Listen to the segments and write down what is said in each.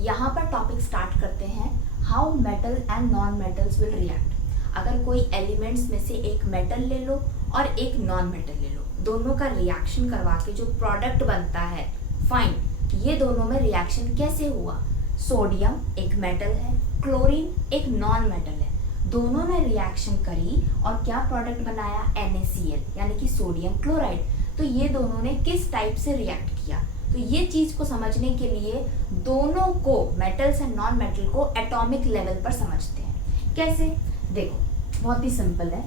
यहाँ पर topic start करते हैं, how metal and non metals will react. अगर कोई एलिमेंट्स में से एक मेटल ले लो और एक नॉन मेटल ले लो, दोनों का रिएक्शन करवा के जो प्रोडक्ट बनता है, फाइन, ये दोनों में रिएक्शन कैसे हुआ। सोडियम एक मेटल है, क्लोरीन एक नॉन मेटल है, दोनों ने रिएक्शन करी और क्या प्रोडक्ट बनाया, NaCl यानी कि सोडियम क्लोराइड। तो ये दोनों ने किस टाइप से रिएक्ट किया, तो ये चीज को समझने के लिए दोनों को, मेटल्स एंड नॉन मेटल को एटॉमिक लेवल पर समझते हैं। कैसे, देखो बहुत ही सिंपल है।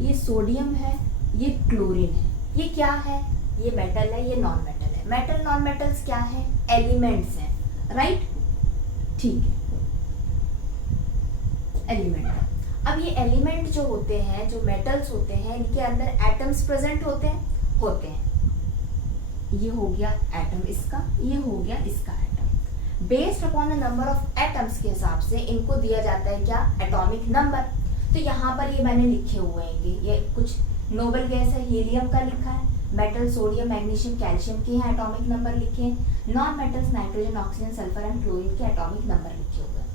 ये सोडियम है, ये क्लोरीन है, ये क्या है, ये मेटल है, ये नॉन मेटल है। मेटल नॉन मेटल्स क्या है, एलिमेंट्स हैं, राइट, ठीक है, एलिमेंट है। अब ये एलिमेंट जो होते हैं, जो मेटल्स होते हैं, इनके अंदर एटम्स प्रेजेंट होते हैं। ये हो गया एटम इसका, ये हो गया इसका atom. Based upon the number of atoms के हिसाब से इनको दिया जाता है क्या, एटॉमिक नंबर। तो यहाँ पर ये मैंने लिखे हुए हैं, ये कुछ नोबल गैस है, हीलियम का लिखा है, मेटल सोडियम मैग्नीशियम कैल्शियम के यहाँ एटॉमिक नंबर लिखे हैं, non metals nitrogen oxygen sulphur and chlorine के एटॉमिक नंबर लिखे हुए हैं।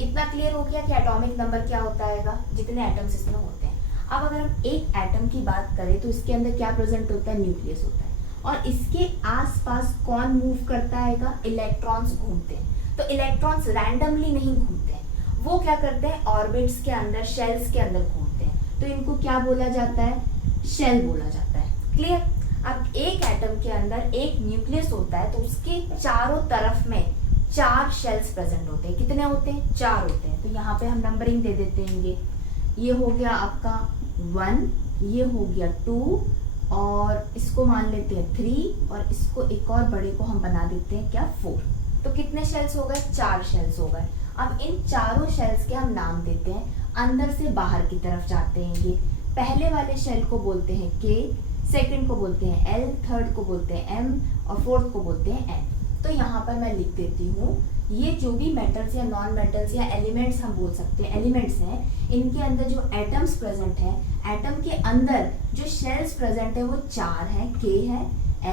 इतना क्लियर हो गया कि एटॉमिक नंबर क्या होता है, जितने एटम्स इसमें होते हैं। अब अगर हम एक एटम की बात करें तो इसके अंदर क्या प्रेजेंट होता है, न्यूक्लियस होता है, और इसके आसपास कौन मूव करता है, इलेक्ट्रॉन्स घूमते हैं। तो इलेक्ट्रॉन्स रैंडमली नहीं घूमते हैं, वो क्या करते हैं, ऑर्बिट्स के अंदर, शेल्स के अंदर घूमते हैं। तो इनको क्या बोला जाता है, शेल बोला जाता है। क्लियर। अब एक एटम के अंदर एक न्यूक्लियस होता है, तो उसके चारों तरफ में 4 शेल्स प्रेजेंट होते हैं। कितने होते हैं, 4 होते हैं। तो यहाँ पे हम नंबरिंग दे देते हैं। ये हो गया आपका 1, ये हो गया 2, और इसको मान लेते हैं 3, और इसको एक और बड़े को हम बना देते हैं क्या, 4। तो कितने शेल्स हो गए, 4 शेल्स हो गए। अब इन चारों शेल्स के हम नाम देते हैं, अंदर से बाहर की तरफ जाते हैं। ये पहले वाले शेल को बोलते हैं K, सेकंड को बोलते हैं L, थर्ड को बोलते हैं M, और फोर्थ को बोलते हैं N। तो यहाँ पर मैं लिख देती हूँ, ये जो भी मेटल्स या नॉन मेटल्स या एलिमेंट्स हम बोल सकते हैं, एलिमेंट्स हैं, इनके अंदर जो एटम्स प्रेजेंट हैं, एटम के अंदर जो शेल्स प्रेजेंट है वो 4 है, K है,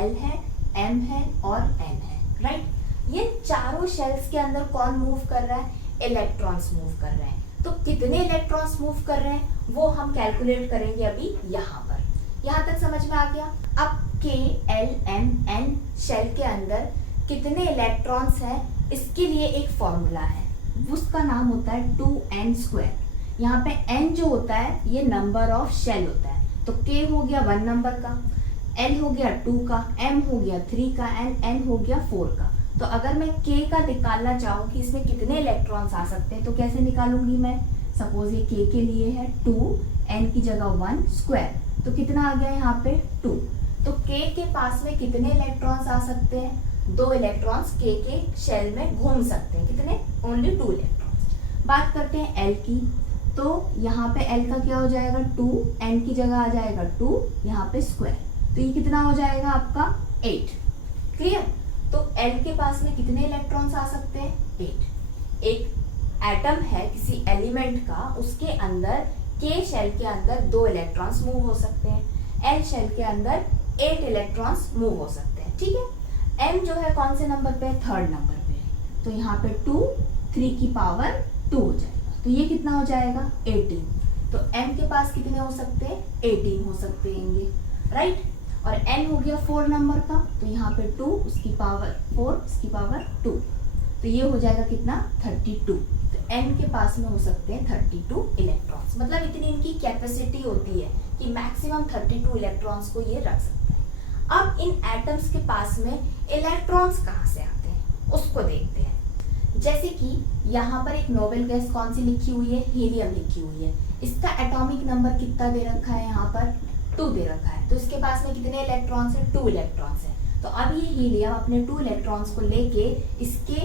L है, M है और N है, राइट। ये चारों शेल्स के अंदर कौन मूव कर रहा है, इलेक्ट्रॉन्स मूव कर रहे हैं। तो कितने इलेक्ट्रॉन्स मूव कर रहे हैं वो हम कैलकुलेट करेंगे अभी यहाँ पर। यहाँ तक समझ में आ गया। अब K, L, M, N shell के अंदर कितने इलेक्ट्रॉन्स हैं, इसके लिए एक फॉर्मूला है, उसका नाम होता है 2n²। यहाँ पे n जो होता है ये नंबर ऑफ शेल होता है। तो K हो गया 1 नंबर का, L हो गया 2 का, M हो गया 3 का एंड N हो गया 4 का। तो अगर मैं K का निकालना चाहूँ कि इसमें कितने इलेक्ट्रॉन्स आ सकते हैं, तो कैसे निकालूंगी मैं। सपोज ये K के लिए है 2, N की जगह 1², तो कितना आ गया यहाँ पे 2। तो K के पास में कितने इलेक्ट्रॉन्स आ सकते हैं, 2 इलेक्ट्रॉन्स K के शेल में घूम सकते हैं। कितने, ओनली 2 इलेक्ट्रॉन्स। बात करते हैं L की, तो यहाँ पे L का क्या हो जाएगा 2, N की जगह आ जाएगा 2, यहाँ पे स्क्वायर, तो ये कितना हो जाएगा आपका 8। क्लियर। तो L के पास में कितने इलेक्ट्रॉन्स आ सकते हैं, 8। एक एटम है किसी एलिमेंट का, उसके अंदर K शेल के अंदर 2 इलेक्ट्रॉन्स मूव हो सकते हैं, L शेल के अंदर 8 इलेक्ट्रॉन्स मूव हो सकते हैं। ठीक है। M जो है कौन से नंबर पे, 3rd नंबर पे है, तो यहाँ पे 2, 3 की पावर 2 हो जाएगा। तो ये कितना हो जाएगा 18। तो M के पास कितने हो सकते हैं, 18 हो सकते हैं, राइट। और N हो गया 4 नंबर का, तो यहाँ पे 2, उसकी पावर 4, उसकी पावर 2, तो ये हो जाएगा कितना 32। तो N के पास में हो सकते हैं 32 इलेक्ट्रॉन्स। मतलब इतनी इनकी कैपेसिटी होती है कि मैक्सिमम 32 इलेक्ट्रॉन्स को ये रख सकते हैं। अब इन एटम्स के पास में इलेक्ट्रॉन्स कहाँ से आते हैं उसको देखते हैं। जैसे कि यहाँ पर एक नोबेल गैस कौन सी लिखी हुई है, हीलियम लिखी हुई है। इसका एटॉमिक नंबर कितना दे रखा है, यहाँ पर 2 दे रखा है। तो इसके पास में कितने इलेक्ट्रॉन्स है, 2 इलेक्ट्रॉन्स है। तो अब ये हीलियम अपने 2 इलेक्ट्रॉन्स को लेके, इसके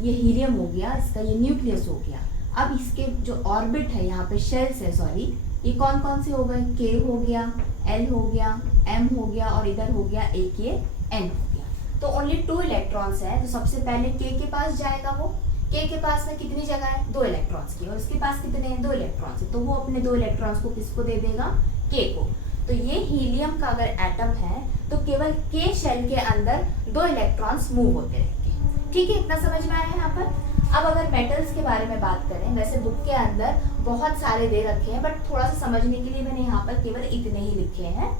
ये हीलियम हो गया, इसका ये न्यूक्लियस हो गया। अब इसके जो ऑर्बिट है, यहाँ पे शेल्स है, सॉरी, ये कौन कौन से हो गए, K हो गया, L हो गया, M हो गया, और इधर हो गया एक ये N हो गया। तो ओनली 2 इलेक्ट्रॉन्स है। तो सबसे पहले K के पास जाएगा, वो K के पास में कितनी जगह है, 2 इलेक्ट्रॉन्स की, और इसके पास कितने हैं, 2 इलेक्ट्रॉन्स है। तो वो अपने 2 इलेक्ट्रॉन्स को किसको दे देगा, K को। तो ये हीलियम का अगर एटम है तो केवल K शेल के अंदर 2 इलेक्ट्रॉन्स मूव होते रहेंगे। ठीक है, इतना समझ में आया यहाँ पर। अब अगर मेटल्स के बारे में बात करें, वैसे बुक के अंदर बहुत सारे दे रखे हैं, बट थोड़ा सा समझने के लिए मैंने यहाँ पर केवल इतने ही लिखे हैं।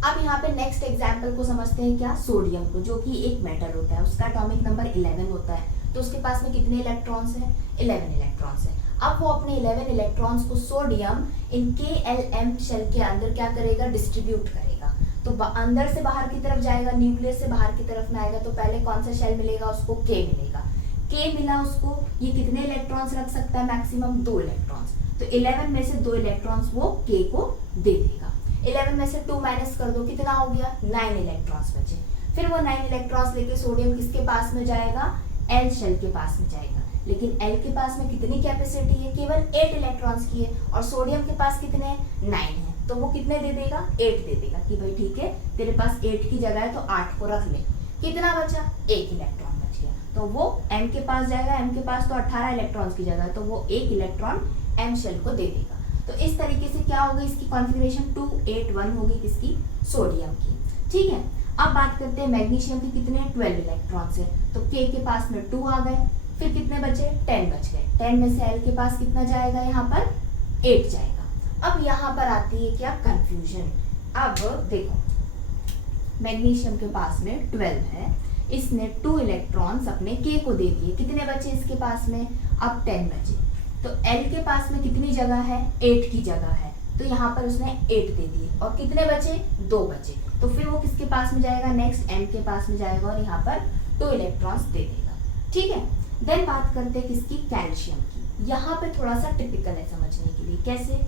अब यहाँ पे नेक्स्ट एग्जाम्पल को समझते हैं, क्या, सोडियम को, जो कि एक मेटल होता है, उसका एटॉमिक नंबर 11 होता है। तो उसके पास में कितने इलेक्ट्रॉन्स हैं? 11 इलेक्ट्रॉन्स हैं। अब वो अपने 11 इलेक्ट्रॉन्स को सोडियम इन KLM शेल के अंदर क्या करेगा? डिस्ट्रीब्यूट करेगा। तो अंदर से बाहर की तरफ जाएगा, न्यूक्लियस से बाहर की तरफ में आएगा, तो पहले कौन सा शेल मिलेगा उसको? K मिलेगा। K मिला उसको, ये कितने इलेक्ट्रॉन्स रख सकता है? Maximum 2 electrons. तो 11 में से 2 इलेक्ट्रॉन्स वो K को दे देगा। 11 में से 2 माइनस कर दो, कितना हो गया? 9 इलेक्ट्रॉन्स बचे। फिर वो 9 इलेक्ट्रॉन्स लेके सोडियम किसके पास में जाएगा? L शेल के पास में जाएगा। लेकिन L के पास में कितनी कैपेसिटी है? केवल 8 इलेक्ट्रॉन्स की है, और सोडियम के पास कितने? 9 है। तो वो कितने दे देगा? 8 दे देगा कि भाई ठीक है, तेरे पास 8 की जगह है तो 8 को रख ले। कितना बचा? 1 इलेक्ट्रॉन बच गया। तो वो M के पास जाएगा, M के पास तो 18 इलेक्ट्रॉन्स की जगह है, तो वो 1 इलेक्ट्रॉन M शेल को दे देगा। तो इस तरीके से क्या होगी इसकी कॉन्फ़िगरेशन? 281 होगी किसकी? सोडियम की। ठीक है, अब बात करते हैं मैग्नीशियम की। कितने? 12 इलेक्ट्रॉन्स है। तो K के पास में 2 आ गए, फिर कितने बचे? 10 बच गए। 10 में से L के पास कितना जाएगा? यहाँ पर 8 जाएगा। अब यहाँ पर आती है क्या? कंफ्यूजन। अब देखो, मैग्नीशियम के पास में 12 है, इसने 2 इलेक्ट्रॉन्स अपने K को दे दिए। कितने बचे इसके पास में? अब 10 बचे। तो L के पास में कितनी जगह है? 8 की जगह है, तो यहाँ पर उसने 8 दे दिए, और कितने बचे? 2 बचे। तो फिर वो किसके पास में जाएगा? नेक्स्ट M के पास में जाएगा, और यहाँ पर 2 इलेक्ट्रॉन्स दे देगा। ठीक है, देन बात करते हैं किसकी? कैल्शियम की। यहाँ पे थोड़ा सा टिपिकल है समझने के लिए। कैसे?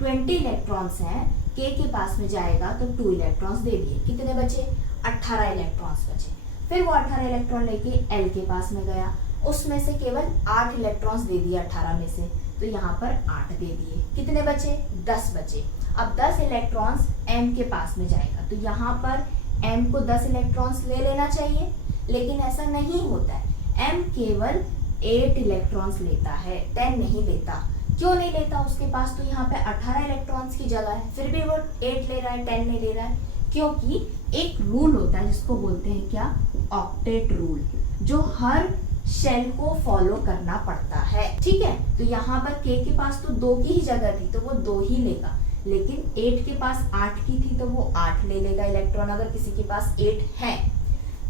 20 इलेक्ट्रॉन्स हैं, K के पास में जाएगा तो 2 इलेक्ट्रॉन्स दे दिए। कितने बचे? 18 इलेक्ट्रॉन्स बचे। फिर वो 18 इलेक्ट्रॉन लेके L के पास में गया, उसमें से केवल 8 इलेक्ट्रॉन्स दे दिए 18 में से, तो यहाँ पर 8 दे दिए। कितने बचे? 10 बचे। अब 10 इलेक्ट्रॉन्स M के पास में जाएगा, तो यहाँ पर M को 10 इलेक्ट्रॉन्स ले लेना चाहिए, लेकिन ऐसा नहीं होता है। M केवल 8 इलेक्ट्रॉन्स लेता है, 10 नहीं लेता। क्यों नहीं लेता? उसके पास तो यहाँ पे 18 इलेक्ट्रॉन्स की जगह है, फिर भी वो 8 ले रहा है, 10 नहीं ले रहा है। क्योंकि एक रूल होता है जिसको बोलते हैं क्या? ऑक्टेट रूल, जो हर शेल को फॉलो करना पड़ता है। ठीक है, तो यहाँ पर K के पास तो 2 की ही जगह थी, तो वो 2 ही लेगा, लेकिन 8 के पास 8 की थी, तो वो 8 ले लेगा इलेक्ट्रॉन, अगर किसी के पास 8 है।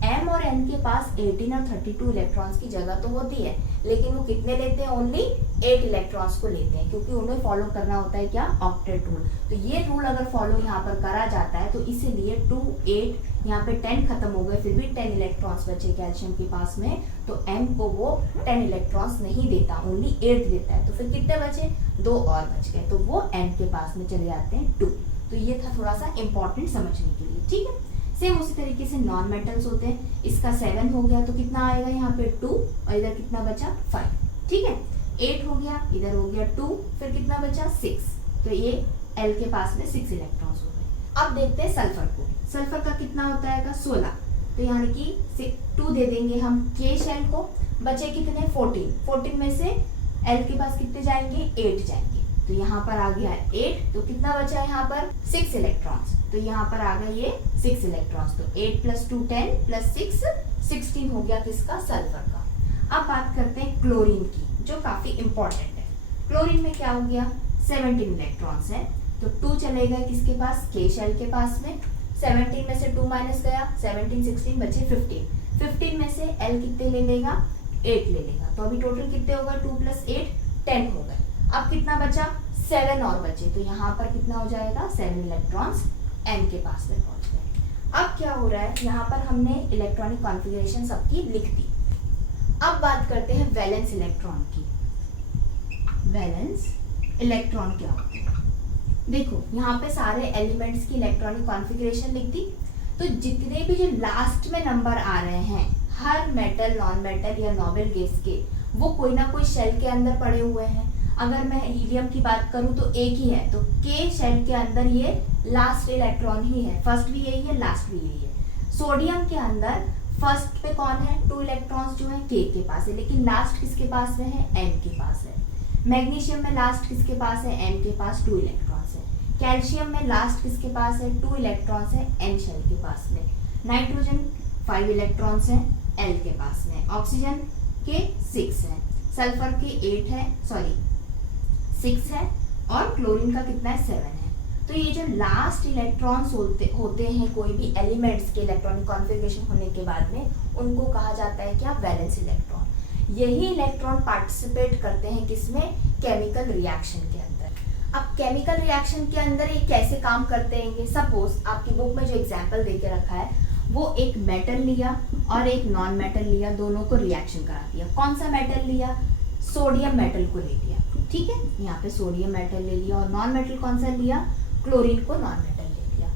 M और N के पास 18 और 32 इलेक्ट्रॉन्स की जगह तो होती है, लेकिन वो कितने लेते हैं? ओनली 8 इलेक्ट्रॉन्स को लेते हैं, क्योंकि उन्हें फॉलो करना होता है क्या? Octet rule. तो ये रूल अगर फॉलो यहाँ पर करा जाता है, तो इसीलिए 2, 8, यहाँ पे 10 खत्म हो गए, फिर भी 10 इलेक्ट्रॉन्स बचे कैल्शियम के पास में, तो M को वो 10 इलेक्ट्रॉन्स नहीं देता, ओनली 8 देता है। तो फिर कितने बचे? 2 और बच गए, तो वो M के पास में चले जाते हैं 2। तो ये था थोड़ा सा इंपॉर्टेंट समझने के लिए। ठीक है, सेम उसी तरीके से नॉन मेटल्स होते हैं। इसका 7 हो गया, तो कितना आएगा यहाँ पे? 2, और इधर कितना बचा? 5। ठीक है, 8 हो गया, इधर हो गया 2, फिर कितना बचा? 6। तो ये L के पास में 6 इलेक्ट्रॉन्स हो गए। अब देखते हैं सल्फर को। सल्फर का कितना होता है? 16। तो यानी कि 2 दे देंगे हम K शेल को, बचे कितने? 14। 14 में से L के पास कितने जाएंगे? 8 जाएंगे, तो यहाँ पर आ गया 8, तो कितना बचा यहाँ पर? 6 इलेक्ट्रॉन्स। तो यहाँ पर आ गए ये 6 इलेक्ट्रॉन्स, तो 8 + 2 10 + 6 16 हो गया किसका? सल्फर का। अब बात करते हैं क्लोरीन की, जो काफी इंपॉर्टेंट है। क्लोरीन में क्या हो गया? 17 इलेक्ट्रॉन्स है, तो 2 चले गए किसके पास? K शेल के पास में। 17 में से 2 माइनस गया, 17 16 बचे 15। 15 में से L कितने ले लेगा? 8 ले लेगा, तो अभी टोटल कितने होगा? 2 + 8 10 हो गए। अब कितना बचा? 7 और बचे, तो यहाँ पर कितना हो जाएगा? 7 इलेक्ट्रॉन्स M के पास में पहुंच गए। अब क्या हो रहा है? यहाँ पर हमने इलेक्ट्रॉनिक कॉन्फ़िगरेशन सबकी लिख दी। अब बात करते हैं वैलेंस इलेक्ट्रॉन की। वैलेंस इलेक्ट्रॉन क्या होते हैं? देखो, यहाँ पे सारे एलिमेंट्स की इलेक्ट्रॉनिक कॉन्फ़िगरेशन लिख दी। तो जितने भी जो लास्ट में नंबर आ रहे हैं, हर मेटल, नॉन मेटल या नोबल गैस के, वो कोई ना कोई शेल के अंदर पड़े हुए हैं। अगर मैं हीलियम की बात करूं तो एक ही है, तो K शेल के अंदर ये लास्ट इलेक्ट्रॉन ही है, फर्स्ट भी यही है, लास्ट भी यही है। सोडियम के अंदर फर्स्ट पे कौन है? 2 इलेक्ट्रॉन्स जो है K के पास है, लेकिन लास्ट किसके पास में है? M के पास है। मैग्नीशियम में लास्ट किसके पास है? M के पास 2 इलेक्ट्रॉन्स है। कैल्शियम में लास्ट किसके पास है? 2 इलेक्ट्रॉन्स है, N शेल के पास में। नाइट्रोजन 5 इलेक्ट्रॉन्स है, L के पास में, ऑक्सीजन के 6 है, सल्फर के 8 है, सॉरी 6 है, और क्लोरीन का कितना है 7 है। तो ये जो लास्ट इलेक्ट्रॉन्स होते हैं कोई भी एलिमेंट्स के इलेक्ट्रॉनिक कॉन्फ़िगरेशन होने के बाद में, उनको कहा जाता है क्या, वैलेंस इलेक्ट्रॉन। यही इलेक्ट्रॉन पार्टिसिपेट करते हैं किसमें, केमिकल रिएक्शन के अंदर। अब केमिकल रिएक्शन के अंदर ये कैसे काम करते हैं, सपोज आपकी बुक में जो एग्जाम्पल दे के रखा है, वो एक मेटल लिया और एक नॉन मेटल लिया, दोनों को रिएक्शन करा दिया। कौन सा मेटल लिया, सोडियम मेटल को ले लिया, ठीक है, यहाँ पे सोडियम मेटल ले लिया, और नॉन मेटल कौन सा लिया, क्लोरीन को नॉन मेटल ले लिया।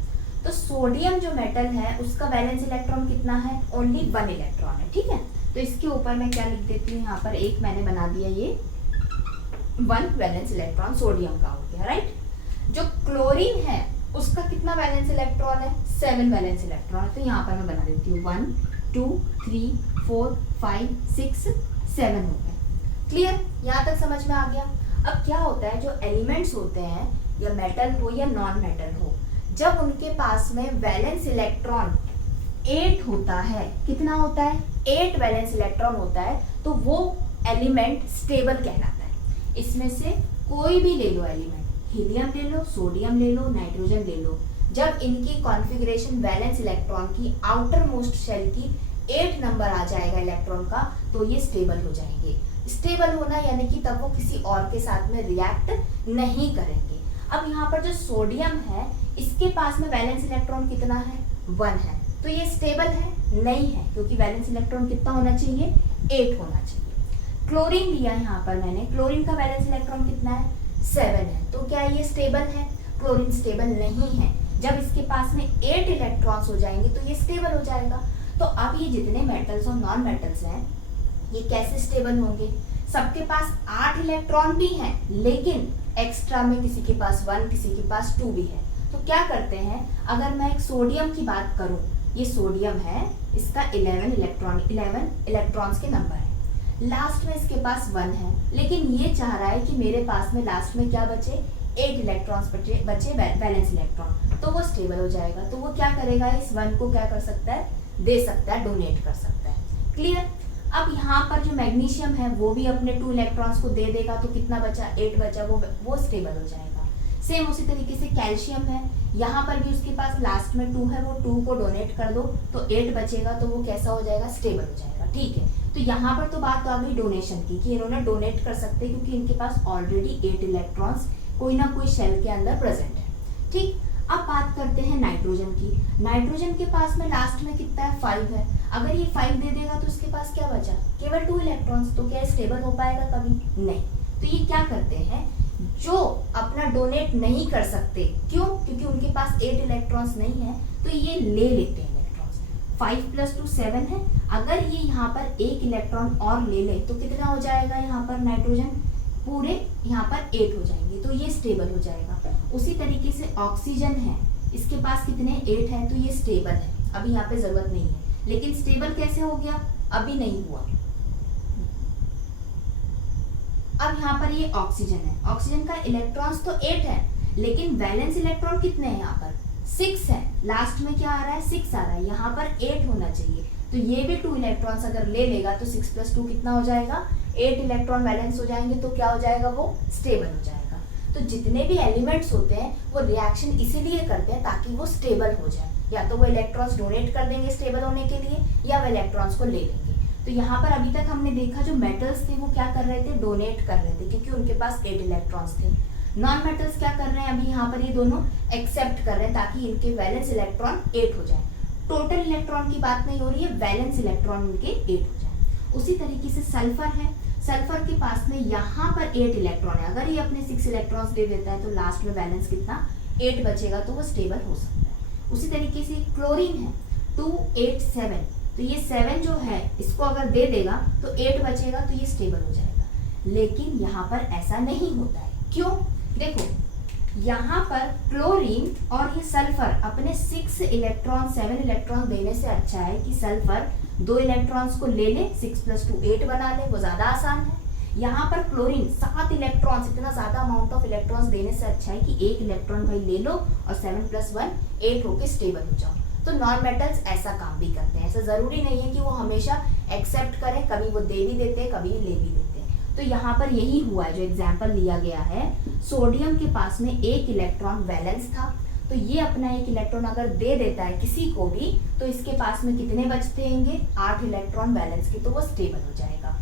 तो सोडियम जो मेटल है उसका वैलेंस इलेक्ट्रॉन कितना है, ओनली 1 इलेक्ट्रॉन है, ठीक है। तो इसके ऊपर मैं क्या लिख देती हूँ, यहाँ पर एक मैंने बना दिया, ये 1 वैलेंस इलेक्ट्रॉन सोडियम का हो गया, राइट। जो क्लोरीन है उसका कितना वैलेंस इलेक्ट्रॉन है, 7 वैलेंस इलेक्ट्रॉन है। तो यहाँ पर मैं बना देती हूँ 1 2 3 4 5 6 7 हो गए। क्लियर, यहाँ तक समझ में आ गया। अब क्या होता है, जो एलिमेंट्स होते हैं, या मेटल हो या नॉन मेटल हो, जब उनके पास में वैलेंस इलेक्ट्रॉन 8 होता है, कितना होता है, 8 वैलेंस इलेक्ट्रॉन होता है, तो वो एलिमेंट स्टेबल कहलाता है। इसमें से कोई भी ले लो एलिमेंट, हीलियम ले लो, सोडियम ले लो, नाइट्रोजन ले लो, जब इनकी कॉन्फ़िगरेशन वैलेंस इलेक्ट्रॉन की आउटर मोस्ट शेल की 8 नंबर आ जाएगा इलेक्ट्रॉन का, तो ये स्टेबल हो जाएंगे। स्टेबल होना यानी कि तब वो किसी और के साथ में रिएक्ट नहीं करेंगे। अब यहाँ पर जो सोडियम है, इसके पास में वैलेंस इलेक्ट्रॉन कितना है, 1 है, तो ये स्टेबल है, नहीं है, क्योंकि वैलेंस इलेक्ट्रॉन कितना होना चाहिए, 8 होना चाहिए। क्लोरीन लिया यहाँ पर मैंने, क्लोरीन का वैलेंस इलेक्ट्रॉन कितना है, 7 है, तो क्या ये स्टेबल है, क्लोरीन स्टेबल नहीं है। जब इसके पास में 8 इलेक्ट्रॉन्स हो जाएंगे तो ये स्टेबल हो जाएगा। तो अब ये जितने मेटल्स और नॉन मेटल्स हैं, ये कैसे स्टेबल होंगे, सबके पास 8 इलेक्ट्रॉन भी हैं, लेकिन एक्स्ट्रा में किसी के पास 1, किसी के पास 2 भी है। तो क्या करते हैं, अगर मैं एक सोडियम की बात करूं, ये सोडियम है, इसका 11 इलेक्ट्रॉन्स के नंबर है, लास्ट में इसके पास 1 है, लेकिन ये चाह रहा है कि मेरे पास में लास्ट में क्या बचे, 8 इलेक्ट्रॉन्स बचे वैलेंस इलेक्ट्रॉन, तो वो स्टेबल हो जाएगा। तो वो क्या करेगा, इस 1 को क्या कर सकता है, दे सकता है, डोनेट कर सकता है। क्लियर। अब यहाँ पर जो मैग्नीशियम है वो भी अपने 2 इलेक्ट्रॉन्स को दे देगा, तो कितना बचा, 8 बचा, वो स्टेबल हो जाएगा। सेम उसी तरीके से कैल्शियम है, यहाँ पर भी उसके पास लास्ट में 2 है, वो 2 को डोनेट कर दो तो 8 बचेगा, तो वो कैसा हो जाएगा, स्टेबल हो जाएगा, ठीक है। तो यहाँ पर तो बात आ गई डोनेशन की, कि इन्होंने डोनेट कर सकते हैं क्योंकि इनके पास ऑलरेडी 8 इलेक्ट्रॉन्स कोई ना कोई शेल के अंदर प्रेजेंट है, ठीक। अब बात करते हैं नाइट्रोजन की। नाइट्रोजन के पास में लास्ट में कितना है, 5 है। अगर ये 5 दे देगा तो उसके पास क्या बचा, केवल 2 इलेक्ट्रॉन्स, तो क्या स्टेबल हो पाएगा कभी, नहीं। तो ये क्या करते हैं, जो अपना डोनेट नहीं कर सकते, क्यों, क्योंकि उनके पास 8 इलेक्ट्रॉन्स नहीं है, तो ये ले लेते हैं इलेक्ट्रॉन्स। 5 + 2 7 है, अगर ये यहाँ पर 1 इलेक्ट्रॉन और ले ले तो कितना हो जाएगा, यहाँ पर नाइट्रोजन पूरे यहाँ पर 8 हो जाएंगे, तो ये स्टेबल हो जाएगा। उसी तरीके से ऑक्सीजन है, इसके पास कितने, 8 है, तो ये स्टेबल है, अभी यहाँ पे जरूरत नहीं है, लेकिन स्टेबल कैसे हो गया, अभी नहीं हुआ। अब यहाँ पर ये ऑक्सीजन है, ऑक्सीजन का इलेक्ट्रॉन्स तो 8 है, लेकिन वैलेंस इलेक्ट्रॉन कितने हैं, यहाँ पर 6 है, लास्ट में क्या आ रहा है, 6 आ रहा है, यहाँ पर 8 होना चाहिए, तो ये भी 2 इलेक्ट्रॉन्स अगर ले लेगा तो 6 + 2 कितना हो जाएगा, 8 इलेक्ट्रॉन वैलेंस हो जाएंगे, तो क्या हो जाएगा, वो स्टेबल हो जाएगा। तो जितने भी एलिमेंट्स होते हैं वो रिएक्शन इसीलिए करते हैं ताकि वो स्टेबल हो जाए, या तो वो इलेक्ट्रॉन्स डोनेट कर देंगे स्टेबल होने के लिए, या वो इलेक्ट्रॉन्स को ले लेंगे। तो यहाँ पर अभी तक हमने देखा जो मेटल्स थे वो क्या कर रहे थे, डोनेट कर रहे थे, क्योंकि उनके पास 8 इलेक्ट्रॉन्स थे। नॉन मेटल्स क्या कर रहे हैं, अभी यहाँ पर ये दोनों एक्सेप्ट कर रहे हैं ताकि इनके वैलेंस इलेक्ट्रॉन 8 हो जाए। टोटल इलेक्ट्रॉन की बात नहीं हो रही है, वैलेंस इलेक्ट्रॉन इनके 8 हो जाए। उसी तरीके से सल्फर है, सल्फर के पास में यहाँ पर 8 इलेक्ट्रॉन है, अगर ये अपने 6 इलेक्ट्रॉन्स दे देता है तो लास्ट में वैलेंस कितना, 8 बचेगा, तो वो स्टेबल हो सकता है। उसी तरीके से क्लोरीन है, 2 8 7, तो ये 7 जो है इसको अगर दे देगा तो 8 बचेगा, तो ये स्टेबल हो जाएगा। लेकिन यहाँ पर ऐसा नहीं होता है, क्यों, देखो यहाँ पर क्लोरीन और ये सल्फर अपने 6 इलेक्ट्रॉन 7 इलेक्ट्रॉन देने से अच्छा है कि सल्फर 2 इलेक्ट्रॉन्स को ले ले, 6 + 2 8 बना ले, वो ज्यादा आसान है। यहाँ पर क्लोरीन 7 इलेक्ट्रॉन्स, इतना ज्यादा अमाउंट ऑफ इलेक्ट्रॉन्स देने से अच्छा है कि 1 इलेक्ट्रॉन भाई ले लो और 7 + 1 8 होके स्टेबल हो जाओ। तो नॉन मेटल्स ऐसा काम भी करते हैं। ऐसा जरूरी नहीं है कि वो हमेशा एक्सेप्ट करें, कभी वो दे भी देते हैं, कभी ले भी देते हैं। तो यहाँ पर यही हुआ है जो एग्जाम्पल लिया गया है। सोडियम के पास में एक इलेक्ट्रॉन वैलेंस था, तो ये अपना एक इलेक्ट्रॉन अगर दे देता है किसी को भी, तो इसके पास में कितने बचते होंगे, 8 इलेक्ट्रॉन वैलेंस के, तो वो स्टेबल हो जाएगा।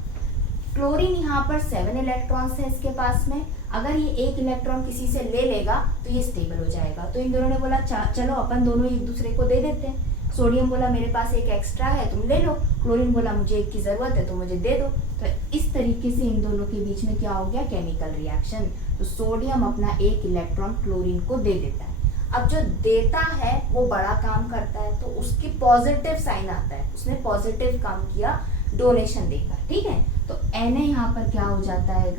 क्लोरीन यहाँ पर 7 इलेक्ट्रॉन्स है इसके पास में, अगर ये एक इलेक्ट्रॉन किसी से ले लेगा तो ये स्टेबल हो जाएगा। तो इन दोनों ने बोला चलो अपन दोनों एक दूसरे को दे देते हैं। सोडियम बोला मेरे पास एक एक्स्ट्रा है तुम ले लो, क्लोरीन बोला मुझे एक की जरूरत है तो मुझे दे दो। तो इस तरीके से इन दोनों के बीच में क्या हो गया, केमिकल रिएक्शन। तो सोडियम अपना एक इलेक्ट्रॉन क्लोरीन को दे देता है। अब जो देता है वो बड़ा काम करता है, तो उसकी पॉजिटिव साइन आता है, उसने पॉजिटिव काम किया डोनेशन देकर, ठीक है। तो Na यहाँ पर क्या हो जाता है,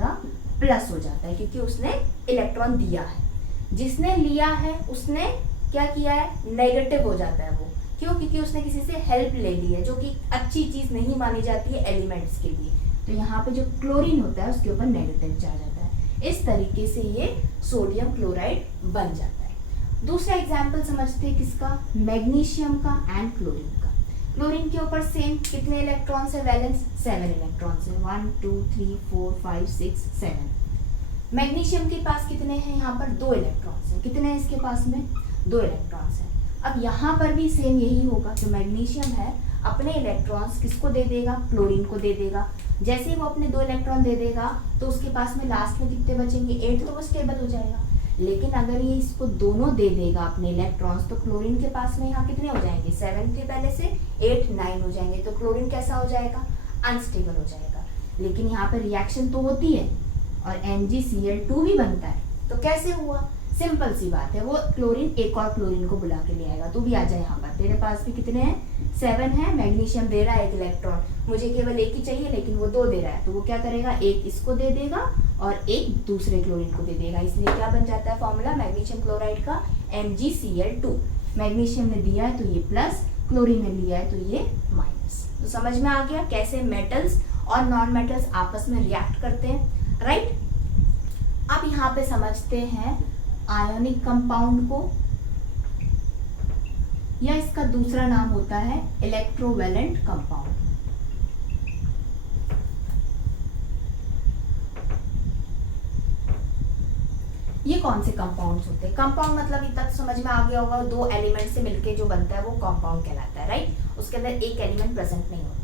प्लस हो जाता है, क्योंकि उसने इलेक्ट्रॉन दिया है। जिसने लिया है उसने क्या किया है, नेगेटिव हो जाता है वो। क्यों, क्योंकि उसने किसी से हेल्प ले ली है, जो कि अच्छी चीज नहीं मानी जाती है एलिमेंट्स के लिए। तो यहाँ पे जो क्लोरीन होता है उसके ऊपर नेगेटिव चार्ज आता है। इस तरीके से ये सोडियम क्लोराइड बन जाता है। दूसरा एग्जाम्पल समझते हैं किसका, मैग्नीशियम का एंड क्लोरीन का। क्लोरीन के ऊपर सेम कितने इलेक्ट्रॉन्स है, वैलेंस 7 इलेक्ट्रॉन्स है, 1 2 3 4 5 6 7। मैग्नीशियम के पास कितने हैं, यहाँ पर 2 इलेक्ट्रॉन्स हैं। कितने हैं इसके पास में, 2 इलेक्ट्रॉन्स हैं। अब यहाँ पर भी सेम यही होगा, जो मैग्नीशियम है अपने इलेक्ट्रॉन्स किसको दे देगा, क्लोरीन को दे देगा। जैसे ही वो अपने 2 इलेक्ट्रॉन दे देगा तो उसके पास में लास्ट में कितने बचेंगे, 8, तो वो स्टेबल हो जाएगा। लेकिन अगर ये इसको दोनों दे देगा अपने इलेक्ट्रॉन्स, तो क्लोरीन के पास में यहाँ कितने हो जाएंगे, 7 के पहले से 8 9 हो जाएंगे। तो क्लोरीन कैसा हो जाएगा, अनस्टेबल हो जाएगा। लेकिन यहाँ पर रिएक्शन तो होती है और NgCl2 भी बनता है। तो कैसे हुआ, सिंपल सी बात है, वो क्लोरीन एक और क्लोरीन को बुला के ले आएगा। तू भी आ जाए यहाँ पर, तेरे पास भी कितने हैं, 7 है। मैग्नीशियम दे रहा है 1 इलेक्ट्रॉन, मुझे केवल 1 ही चाहिए लेकिन वो 2 दे रहा है, तो वो क्या करेगा, 1 इसको दे देगा और 1 दूसरे क्लोरीन को दे देगा। इसलिए क्या बन जाता है फॉर्मूला मैग्नीशियम क्लोराइड का, MgCl2। मैग्नीशियम ने दिया है तो ये प्लस, क्लोरीन ने लिया है तो ये माइनस। तो समझ में आ गया कैसे मेटल्स और नॉन मेटल्स आपस में रिएक्ट करते हैं, राइट। अब यहाँ पे समझते हैं आयोनिक कंपाउंड को, या इसका दूसरा नाम होता है इलेक्ट्रोवैलेंट कंपाउंड। ये कौन से कंपाउंड्स होते हैं, कंपाउंड मतलब इतना तो समझ में आ गया होगा, 2 एलिमेंट से मिलके जो बनता है वो कंपाउंड कहलाता है, राइट। उसके अंदर एक एलिमेंट प्रेजेंट नहीं होता है।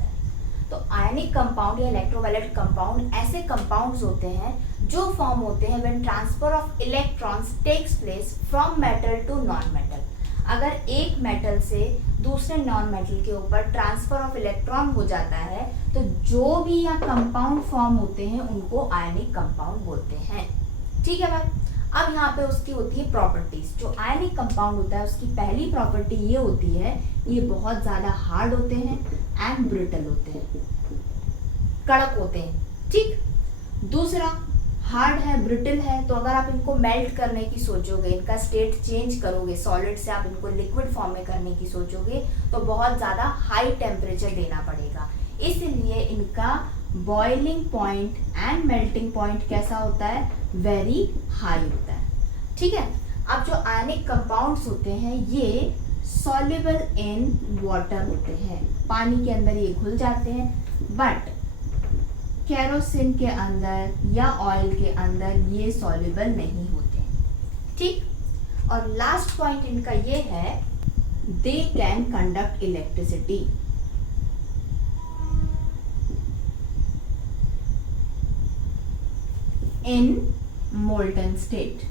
तो आयनिक कंपाउंड या इलेक्ट्रोवैलेंट कंपाउंड ऐसे कंपाउंड्स होते हैं जो फॉर्म होते हैं when transfer of electrons takes place from metal to non metal. अगर एक मेटल से दूसरे नॉन मेटल के ऊपर ट्रांसफर ऑफ इलेक्ट्रॉन हो जाता है तो जो भी यहाँ कंपाउंड फॉर्म होते हैं उनको आयनिक कंपाउंड बोलते हैं, ठीक है भाई। अब यहाँ पे उसकी होती है प्रॉपर्टीज। जो आयनिक कंपाउंड होता है उसकी पहली प्रॉपर्टी ये होती है, ये बहुत ज्यादा हार्ड होते हैं एंड ब्रिटल होते हैं, कड़क होते हैं, ठीक। दूसरा हार्ड है, ब्रिटल है, तो अगर आप इनको मेल्ट करने की सोचोगे, इनका स्टेट चेंज करोगे, सॉलिड से आप इनको लिक्विड फॉर्म में करने की सोचोगे तो बहुत ज्यादा हाई टेम्परेचर देना पड़ेगा। इसलिए इनका boiling point and melting point कैसा होता है, वेरी हाई होता है, ठीक है। अब जो आयनिक कंपाउंड्स होते हैं ये सॉल्युबल इन वाटर होते हैं, पानी के अंदर ये घुल जाते हैं, बट केरोसिन के अंदर या ऑयल के अंदर ये सॉल्युबल नहीं होते, ठीक। और लास्ट पॉइंट इनका ये है, they can conduct electricity. In molten state.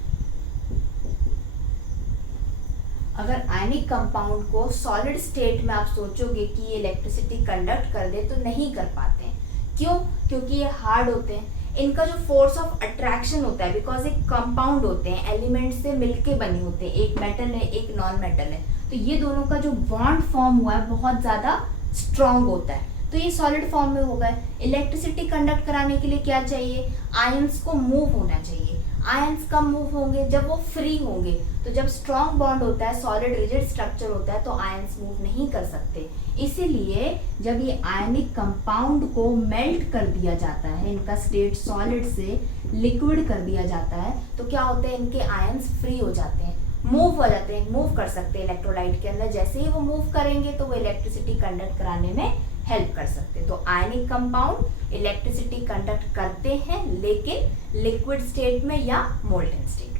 अगर आयनिक कंपाउंड को सॉलिड स्टेट में आप सोचोगे कि ये इलेक्ट्रिसिटी कंडक्ट कर दे तो नहीं कर पाते हैं। क्यों, क्योंकि ये हार्ड होते हैं, इनका जो फोर्स ऑफ अट्रैक्शन होता है, बिकॉज एक कंपाउंड होते हैं, एलिमेंट से मिलके बने होते हैं, एक मेटल है एक नॉन मेटल है, तो ये दोनों का जो बॉन्ड फॉर्म हुआ है बहुत ज्यादा स्ट्रॉन्ग होता है, तो ये सॉलिड फॉर्म में होगा। इलेक्ट्रिसिटी कंडक्ट कराने के लिए क्या चाहिए, आयंस को मूव होना चाहिए। आयंस कब मूव होंगे, जब वो फ्री होंगे। तो जब स्ट्रॉन्ग बॉन्ड होता है, सॉलिड रिजिड स्ट्रक्चर होता है, तो आयंस मूव नहीं कर सकते। इसीलिए जब ये आयनिक कंपाउंड को मेल्ट कर दिया जाता है, इनका स्टेट सॉलिड से लिक्विड कर दिया जाता है, तो क्या होता है, इनके आयंस फ्री हो जाते हैं। मूव हो जाते हैं, मूव कर सकते हैं इलेक्ट्रोलाइट के अंदर। जैसे ही वो मूव करेंगे तो वो इलेक्ट्रिसिटी कंडक्ट कराने में हेल्प कर सकते हैं। तो आयनिक कंपाउंड इलेक्ट्रिसिटी कंडक्ट करते हैं, लेकिन लिक्विड स्टेट में या मोल्टेन स्टेट।